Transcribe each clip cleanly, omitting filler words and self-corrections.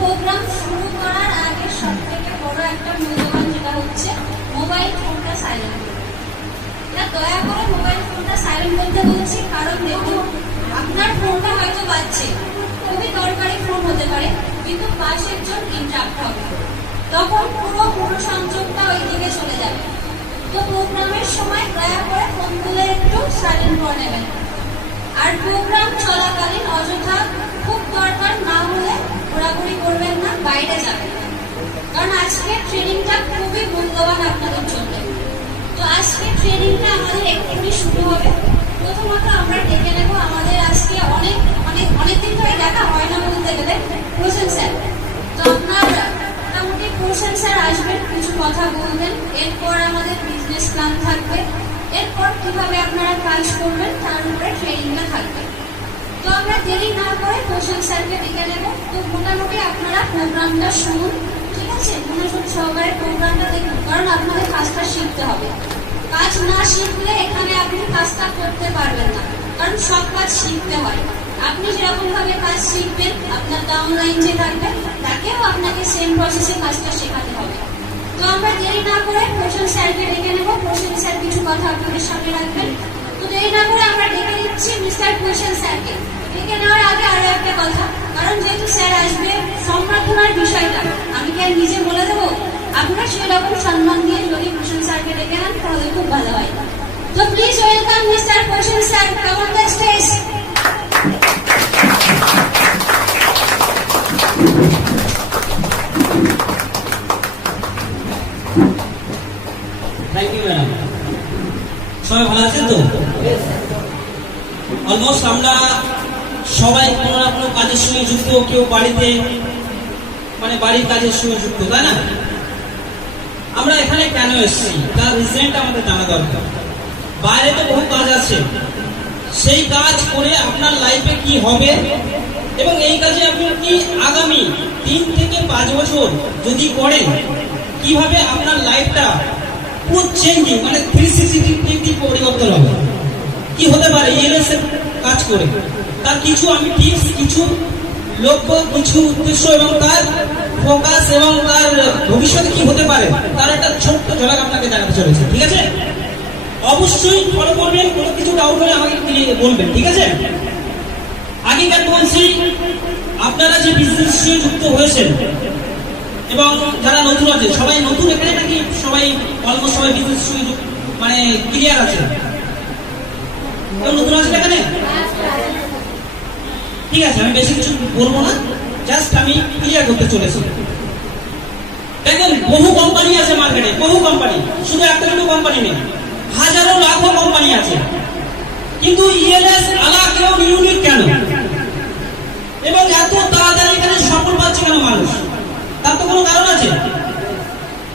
Programme শুরু করার আগে সবথেকে বড় একটা মূল্যবান যেটা হচ্ছে মোবাইল ফোনটা সাইলেন্ট করুন। দয়া করে মোবাইল ফোনটা সাইলেন্ট করতে বলছি, কারণ দেখুন আপনার ফোনটা হয়তো বাজছে, খুবই দরকারি ফোন হতে পারে, কিন্তু পাশের জন ইন্টারাপ্ট হবে, তখন পুরো সংযোগটা ওই দিকে চলে যাবে। তো প্রোগ্রামের সময় দয়া করে ফোনগুলো একটু সাইলেন্ট করে নেবেন। আর প্রোগ্রাম চলাকালীন অযথা খুব দরকার না হলে ঘোরাঘুরি করবেন না, বাইরে যাবেন না, কারণ আজকে ট্রেনিংটা খুবই মূল্যবান আপনাদের জন্য। তো আজকে ট্রেনিংটা আমাদের এক্ষুনি শুরু হবে। প্রথমত আমরা ডেকে নেব আমাদের আজকে অনেকদিন ধরে দেখা হয় না বলতে গেলে প্রসেন স্যার। তো আপনার মোটামুটি প্রসেন স্যার আসবেন, কিছু কথা বলবেন, এরপর আমাদের বিজনেস প্ল্যান থাকবে, এরপর কিভাবে আপনারা কাজ করবেন তার উপরে ট্রেনিংটা থাকবে। তো আমরা দেরি না করে প্রসেন স্যারকে ডেকে নেব। তো মোটামুটি আপনারা প্রোগ্রামটা শুনুন, ঠিক আছে? মনোযোগ সহকারে প্রোগ্রামটা দেখুন, কারণ আপনাদের কাজটা শিখতে হবে। কাজ না শিখলে এখানে আপনি কাজটা করতে পারবেন না, কারণ সব কাজ শিখতে হয়। আপনি যেরকম ভাবে কাজ শিখবেন, আপনার ডাউনলাইন যে থাকবে তাকেও আপনাকে সেম প্রসেসে কাজটা শেখাতে হবে। তো আমরা দেরি না করে প্রসেন স্যারকে ডেকে নেব। প্রসেন স্যার কিছু কথা আপনাদের সামনে রাখবেন। তো দেরি না করে আমরা ডেকে নিচ্ছি মিস্টার প্রসেন স্যারকে। ডেকে নেওয়ার আগে আরো একটা কথা, কারণ যেহেতু স্যার আসবে, সম্বর্ধনার বিষয়টা আমি কি আর নিজে বলে দেবো? আপনারা সেরকম সম্মান দিয়ে যদি প্রসেন স্যারকে ডেকে নেন তাহলে খুব ভালো হয়। তো please welcome mister Prosen sir, come on the stage. Thank you madam. সবাই ভালো আছেন তো? অলমোস্ট আমরা সবাই কোনো না কোনো কাজের সঙ্গে যুক্ত, কেউ বাড়িতে বাড়ির কাজের সঙ্গে যুক্ত, তাই না? আমরা এখানে কেন এসেছি তার রিজনটা আমাদের জানা দরকার। বাইরে তো বহু কাজ আছে, সেই কাজ করে আপনার লাইফে কি হবে এবং এই কাজে আপনি কি আগামী 3 থেকে 5 বছর যদি করেন, কিভাবে আপনার লাইফটা পুরো চেঞ্জিং 360 পরিবর্তন হবে, কি হতে পারে ইএলএস এর কাজ করে, তার কিছু আমি টিপস, কিছু লক্ষ্য, কিছু উদ্দেশ্য এবং তার ফোকাস এবং তার ভবিষ্যতে কি হতে পারে তার একটা ছোট্ট ঝলক আপনাকে জানাতে চলেছে, ঠিক আছে? অবশ্যই ফলো করবেন, কোনো কিছু ডাউট হলে আমাকে বলবেন, ঠিক আছে? আগে কেন বলছি, আপনারা যে বিজনেস সঙ্গে যুক্ত হয়েছেন এবং যারা নতুন আছে, সবাই নতুন এখানে নাকি সবাই অলমোস্ট সবাই বিজনেস সঙ্গে ক্লিয়ার আছে? নতুন আছে এখানে? ঠিক আছে, আমি বেশি কিছু বলবো না, জাস্ট আমি ক্লিয়ার করতে চলেছি। দেখেন বহু কোম্পানি আছে মার্কেটে, বহু কোম্পানি, শুধু একটা দুটো কোম্পানি নেই, হাজারো লাখো কোম্পানি আছে, কিন্তু ইএলএস আলাদা কেউ ইউনিক কেন এবং এত তাড়াতাড়ি এখানে সফল পাচ্ছে কেন মানুষ? তার তো কোনো কারণ আছে,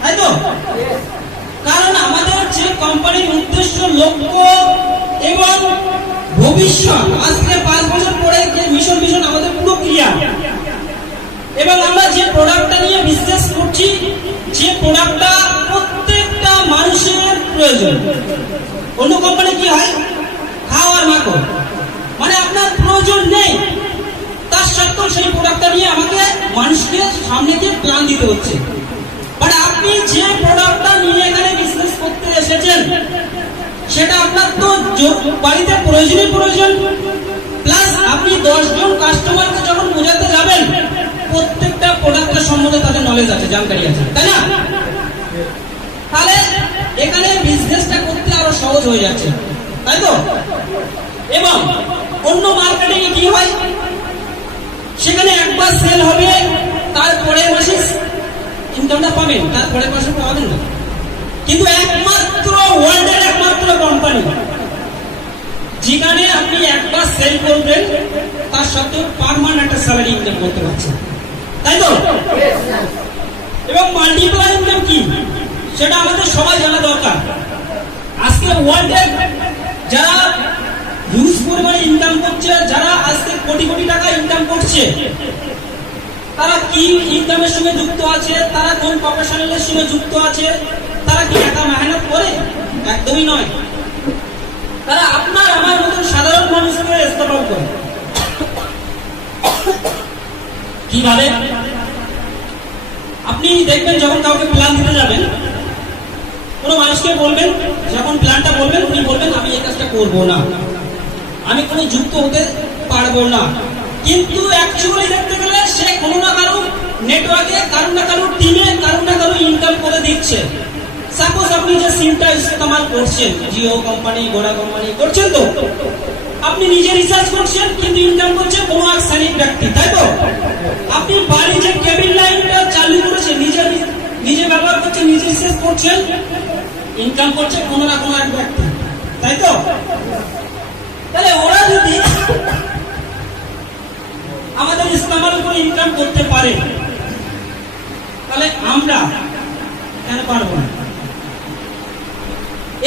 তাই তো? কারণ আমাদের যে কোম্পানির উদ্দেশ্য, লক্ষ্য এবং ভবিষ্যৎ, আজকে 5 বছর পরে যে মিশন আমাদের পুরো ক্লিয়ার। এবং আমরা যে প্রোডাক্টটা নিয়ে বিজনেস করছি, যে প্রোডাক্টটা প্রত্যেকটা মানুষের প্রয়োজন। অন্য কোম্পানি কি হয়, খাওয়ার মাকো, আপনার প্রয়োজন নেই, তার সত্ত্বেও সেই প্রোডাক্টটা নিয়ে আমাকে মানুষকে সামনে দিয়ে প্ল্যান দিতে হচ্ছে। বাট আপনি যে প্রোডাক্টটা নিয়ে এখানে বিজনেস করতে এসেছেন, সেটা আপনার তো বাড়িতে প্রয়োজন, প্লাস আপনি 10 জন কাস্টমারকে যখন বোঝাতে যাবেন, প্রত্যেকটা প্রোডাক্টের সম্বন্ধে তাদের নলেজ আছে, জানকারি আছে, তাই না? তাহলে এখানে বিজনেসটা করতে আরো সহজ হয়ে যাচ্ছে, তাই তো? এবং অন্য মার্কেটিং এ কি হয়, সেখানে একবার সেল হবে, তারপরে মাসে ইনকামটা পাবেন, তারপরে মাসে পাবেন না। কিন্তু একমাত্র ওয়ার্ল্ডের একমাত্র কোম্পানি যেখানে আপনি একবার সেল করবেন, তার সাথে পার্মানেন্ট একটা স্যালারি ইনকাম করতে পারছেন, তাই তো? এবং মাল্টিপ্লাই ইনকাম কি, সেটা আমাদের সবাই জানা দরকার। আজকে ওয়ার্ল্ডের যারা হিউজ পরিমাণে ইনকাম করছে, যারা আজকে কোটি কোটি টাকা ইনকাম করছে, তারা কি ইনকামের সঙ্গে যুক্ত আছে, তারা কোন প্রফেশনালের সঙ্গে যুক্ত আছে, তারা কি একা মেহনত করে? একদমই নয়। তারা আপনার আমার মতন সাধারণ মানুষকে স্থাপন করে। কিভাবে? আপনি দেখবেন যখন কাউকে প্ল্যান দিতে যাবেন, কোনো মানুষকে বলবেন, যখন প্ল্যানটা বলবেন উনি বলবেন আমি এই কাজটা করবো না, আমি কোনো যুক্ত হতে পারবো না। কিন্তু অ্যাকচুয়ালি দেখতে গেলে সে কোনো না কারো নেটওয়ার্কে, কারো না কারো টিমে, কারো না কারো ইনকাম করে দিচ্ছে। সাপোজ আপনি যে সিমটা ইস্তেমাল করছেন, জিও কোম্পানি, ভোডা কোম্পানি করছেন, তো আপনি নিজে রিচার্জ করছেন কিন্তু ইনকাম করছেন কোনো এক শ্রেণীর ব্যক্তি, তাই তো? আপনি বাড়ি যে কেবিল লাইনটা চালু করেছেন, নিজে ব্যবহার করছেন, নিজে রিচার্জ করছেন, ইনকাম করছে কোনো না কোনো এক ব্যক্তি, তাই তো? তাহলে ওরা যদি আমাদের ইসলামের উপর ইনকাম করতে পারে, তাহলে আমরা কেন পারবো না?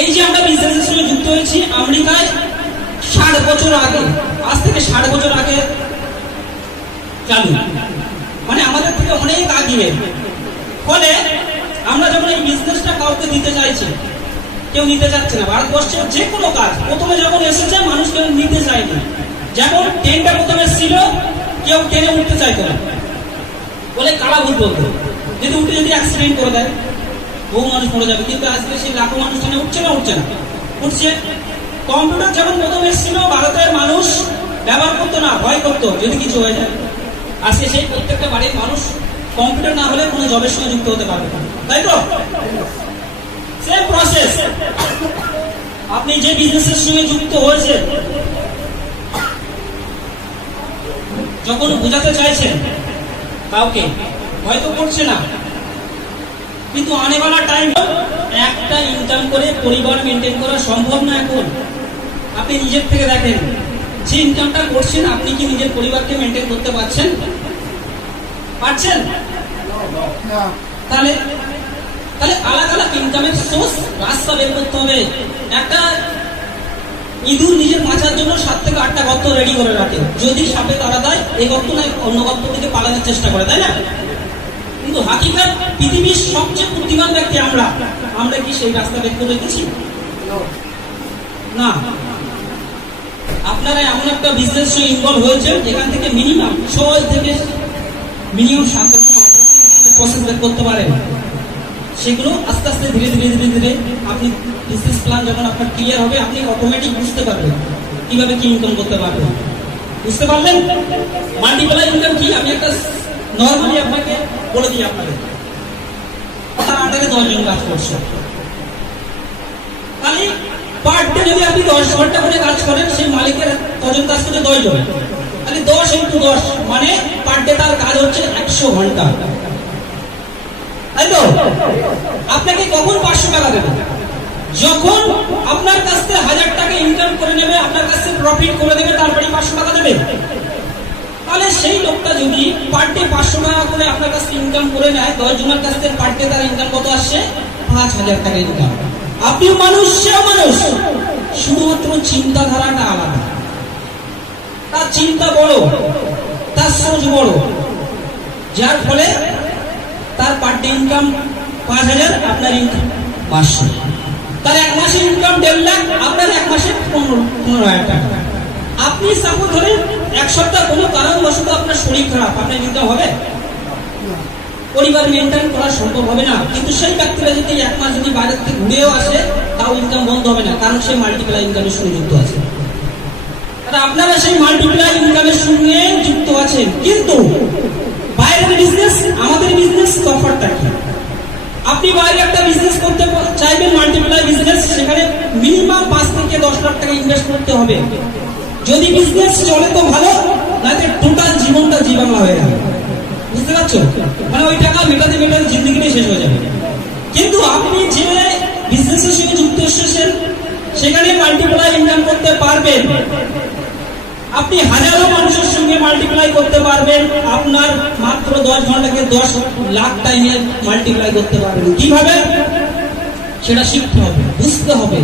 এই যে আমরা বিজনেসের সঙ্গে যুক্ত হয়েছি আমেরিকায় 60 বছর আগে, আজ থেকে 60 বছর আগে চালু, মানে আমাদের থেকে অনেক আগে। ফলে আমরা যখন এই বিজনেসটা কাউকে দিতে চাইছি, কেউ নিতে চাচ্ছে না। ভারতবর্ষের যে কোনো কাজ প্রথমে যখন এসেছে মানুষ কেউ নিতে চায়নি। যেমন ট্রেনটা প্রথমে ছিল, কেউ ট্রেনে উঠতে চাইতো না, বলে কারা ভূত বলতো, যদি উঠে যদি অ্যাক্সিডেন্ট করে দেয় বহু মানুষ মরে যাবে। কিন্তু আজকে সেই লাখো মানুষ ট্রেনে উঠছে না? উঠছে না, উঠছে। কম্পিউটার যখন প্রথম এসেছিল ভারতের মানুষ ব্যবহার করতো না, ভয় করতো যদি কিছু হয়ে যায়। আজকে সেই প্রত্যেকটা বাড়ির মানুষ কম্পিউটার না হলে কোনো জবের সঙ্গে যুক্ত হতে পারবে না, তাই তো? Same process. আপনি যে বিজনেসের সঙ্গে যুক্ত হয়েছে, যখন বোঝাতে চাইছেন কাউকে, হয়তো করছে না, কিন্তু আনেওয়ালা টাইম একটা ইনকাম করে পরিবার মেনটেন করা সম্ভব না এখন। আপনি নিজের থেকে দেখেন, যে ইনকামটা করছেন আপনি কি নিজের পরিবারকে মেনটেন করতে পারছেন? পারছেন? তাহলে আলাদা আলাদা ইনকামের সোর্স রাস্তা বের করতে হবে। একটা ইঁদুর নিজের বাঁচার জন্য 7 থেকে 8টা গর্ত রেডি করে রাখে, যদি সাপে তাড়া দেয় এই গর্ত নয় অন্য গর্ত থেকে পালানোর চেষ্টা করে, তাই না? কিন্তু হাকিকাত পৃথিবীর সবচেয়ে বুদ্ধিমান ব্যক্তি আমরা কি সেই রাস্তা বের করে রেখেছি? না। আপনারা এমন একটা বিজনেস ইনভলভ হয়েছে যেখান থেকে মিনিমাম 6 থেকে মিনিমাম 7 প্রসেস বের করতে পারেন। সেগুলো আস্তে আস্তে ধীরে ধীরে আপনি বিজনেস প্ল্যান যখন আপনার ক্লিয়ার হবে, আপনি অটোমেটিক বুঝতে পারবেন কিভাবে কি ইনকাম করতে পারবেন। বুঝতে পারলেন? মাল্টিপ্লাই ইনকাম কি আমি একটা নর্মালি আপনাকে বলে দিই। আপনাদের তার আন্ডারে 10 জন কাজ করছে, তাহলে পার ডে যদি আপনি 10 ঘন্টা করে কাজ করেন, সেই মালিকের কজন কাজ করছে? 10 জন। তাহলে 10 × 10 মানে পার ডে তার কাজ হচ্ছে 100 ঘন্টা, তাই তো? আপনাকে কখন 500 টাকা দেবে? যখন আপনার কাছ থেকে 1000 টাকা ইনকাম করে নেবে, আপনার কাছ থেকে প্রফিট করে দেবে, তারপরে 500 টাকা দেবে। তাহলে সেই লোকটা যদি পার ডে 500 টাকা করে আপনার কাছ থেকে ইনকাম করে নেয়, 10 জনের কাছ থেকে পার ডে তার ইনকাম কত আসছে? 5000 টাকা ইনকাম। আপনিও মানুষ, সেও মানুষ, শুধুমাত্র চিন্তাধারাটা আলাদা। তার চিন্তা বড়, তার সোচ বড়, যার ফলে তার পার ডে ইনকাম 5000, আপনার ইনকাম 500। তার এক মাসের ইনকাম 1.5 লাখ, আপনার এক মাসে 15,000 টাকা। আপনি সাপোজ ধরেন 1 সপ্তাহ কোনো কারণবশত আপনার শরীর খারাপ, আপনার ইনকাম হবে? পরিবার মেনটেন করা সম্ভব হবে না। কিন্তু সেই ব্যক্তিরা যদি 1 মাস যদি বাইরে থেকে ঘুরেও আসে, তাও ইনকাম বন্ধ হবে না, কারণ সে মাল্টিপ্লাই ইনকামের সঙ্গে যুক্ত আছে। আপনারা সেই মাল্টিপ্লাই ইনকামের সঙ্গে যুক্ত আছেন, কিন্তু বাইরের বিজনেস আমাদের বিজনেস তফাৎটা কি? আপনি বাইরে একটা বিজনেস করতে চাইবেন, মাল্টিপ্লাই বিজনেস, সেখানে মিনিমাম 5 থেকে 10 লাখ টাকা ইনভেস্ট করতে হবে। যদি বিজনেস চলে তো ভালো, নাকি টোটাল জীবনটা জীবাংলা হয়ে যাবে। বুঝতে পারছো? মানে ওই টাকা মেটাতে জিন্দগিটাই শেষ হয়ে যাবে। কিন্তু আপনি যে বিজনেসের সঙ্গে যুক্ত এসেছেন, সেখানে মাল্টিপ্লাই ইনকাম করতে পারবেন। আপনি হাজারো মানুষের সঙ্গে মাল্টিপ্লাই করতে পারবেন, আপনার মাত্র 10 ঘন্টাকে 10 লাখ টাইমে মাল্টিপ্লাই করতে পারবেন। কিভাবে? সেটা শিখতে হবে, বুঝতে হবে।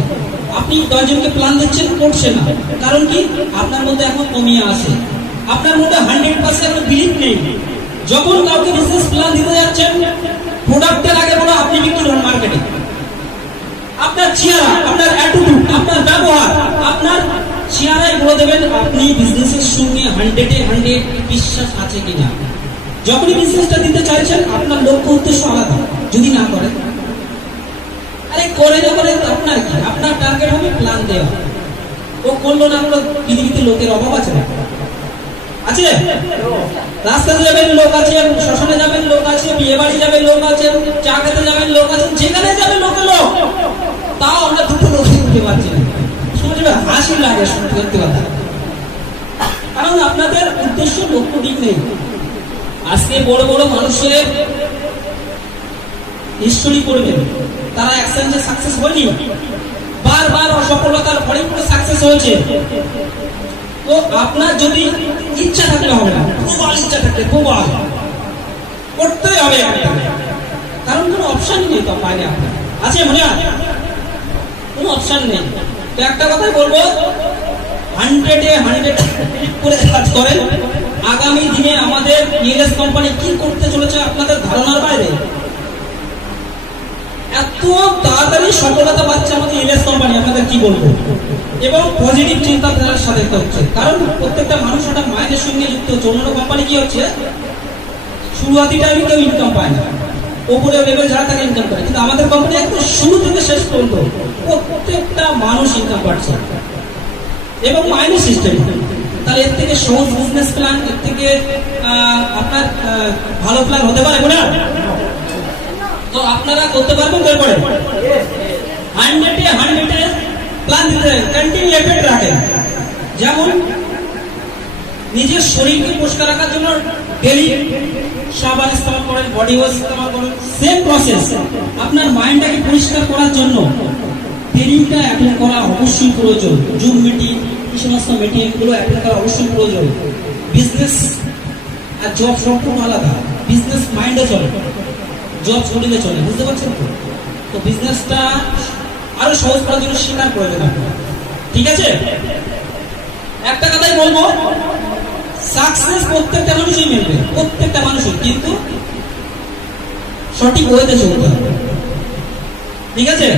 আপনি 10 জনকে প্ল্যান দিচ্ছেন, করছেন না, কারণ কি? আপনার মধ্যে এখন কমিয়ে আছে, আপনার মধ্যে 100% বিলিভ নেই। যখন কাউকে বিজনেস প্ল্যান দিতে যাচ্ছেন, প্রোডাক্টের আগে বলো আপনি বিক্রি করেন মার্কেটে। আপনার চেহারা, আপনার অ্যাটিটিউড, আপনার ব্যবহার, আপনার চেহারায় বলে দেবেন আপনি বিজনেসের সঙ্গে 100-এ 100 বিশ্বাস আছে কিনা। যখনই বিজনেসটা দিতে চাইছেন আপনার লক্ষ্য উদ্দেশ্য আলাদা, যদি না করেন আরে করে যখন আপনার কি, আপনার টার্গেট হবে প্ল্যান দেওয়া। ও করলো না করলো, পৃথিবীতে লোকের অভাব আছে না? আছে? রাস্তাতে যাবেন লোক আছে, শ্মশানে যাবেন লোক আছে, বিয়ে বাড়ি যাবেন লোক আছে, চা খেতে যাবেন লোক আছে, যেখানে যাবেন লোকে লোক। তাও আমরা দুটো লোকই উঠতে পারছি না। শুনলে হাসি লাগে সত্যি কথা, কারণ আপনাদের উদ্দেশ্য লক্ষ্য ঠিক নেই। আজকে বড় বড় মানুষের হিস্টোরি করবেন, তারা একসঙ্গে সাকসেস হয়নি, বারবার অসফলতার পরে সাকসেস হয়েছে। তো আপনার যদি ইচ্ছা থাকলে হবে না, প্রবল ইচ্ছা থাকলে প্রবল করতেই হবে আপনাকে, কারণ কোনো অপশন নেই তো বাইরে আপনার আছে, মনে হয় কোনো অপশন নেই। তো একটা কথাই বলবো, 100 করে কাজ করেন। আগামী দিনে আমাদের ইএলএস কোম্পানি কি করতে চলেছে আপনাদের ধারণার বাইরে। এত তাড়াতাড়ি সফলতা পাচ্ছে আমাদের ইএলএস কোম্পানি, আপনাদের কি বলবো, এবং পজিটিভ চিন্তাধারার সাথে হচ্ছে, কারণ প্রত্যেকটা মানুষ একটা মাইন্ডের সঙ্গে যুক্ত হচ্ছে। অন্য কোম্পানি কি হচ্ছে, শুরুয়াতি টাইমে কেউ ইনকাম পায় না, ওপরে লেভেল যারা তাকে ইনকাম করে, কিন্তু আমাদের কোম্পানি একদম শুরু থেকে শেষ পর্যন্ত প্রত্যেকটা মানুষ ইনকাম পাচ্ছে এবং মাইনে সিস্টেম। তাহলে এর থেকে সহজ বিজনেস প্ল্যান, এর থেকে আপনার ভালো প্ল্যান হতে পারে না? তো আপনারা করতে পারবেন, তারপরে 100 প্ল্যান দিতে কন্টিনিউয়েটেড রাখেন। যেমন নিজের শরীরকে পরিষ্কার রাখার জন্য ডেলি সাবান ইস্তেমাল করেন, বডি ওয়াশ ইস্তেমাল করেন, সেম প্রসেস আপনার মাইন্ডটাকে পরিষ্কার করার জন্য ট্রেনিংটা অ্যাটেন্ড করা অবশ্যই প্রয়োজন। জুম মিটিং, এই সমস্ত মিটিং গুলো অ্যাটেন্ড করা অবশ্যই প্রয়োজন। বিজনেস আর জব সম্পূর্ণ আলাদা, বিজনেস মাইন্ডে চলে, জব শরীরে চলে, বুঝতে পারছেন তো? তো বিজনেসটা আরো সহজ করার জন্য শেখার প্রয়োজন আপনার, ঠিক আছে? একটা কথাই বলবো, সাকসেস প্রত্যেকটা মানুষই মিলবে, প্রত্যেকটা মানুষই, কিন্তু সঠিক ওয়েতে চলতে হবে, ঠিক আছে?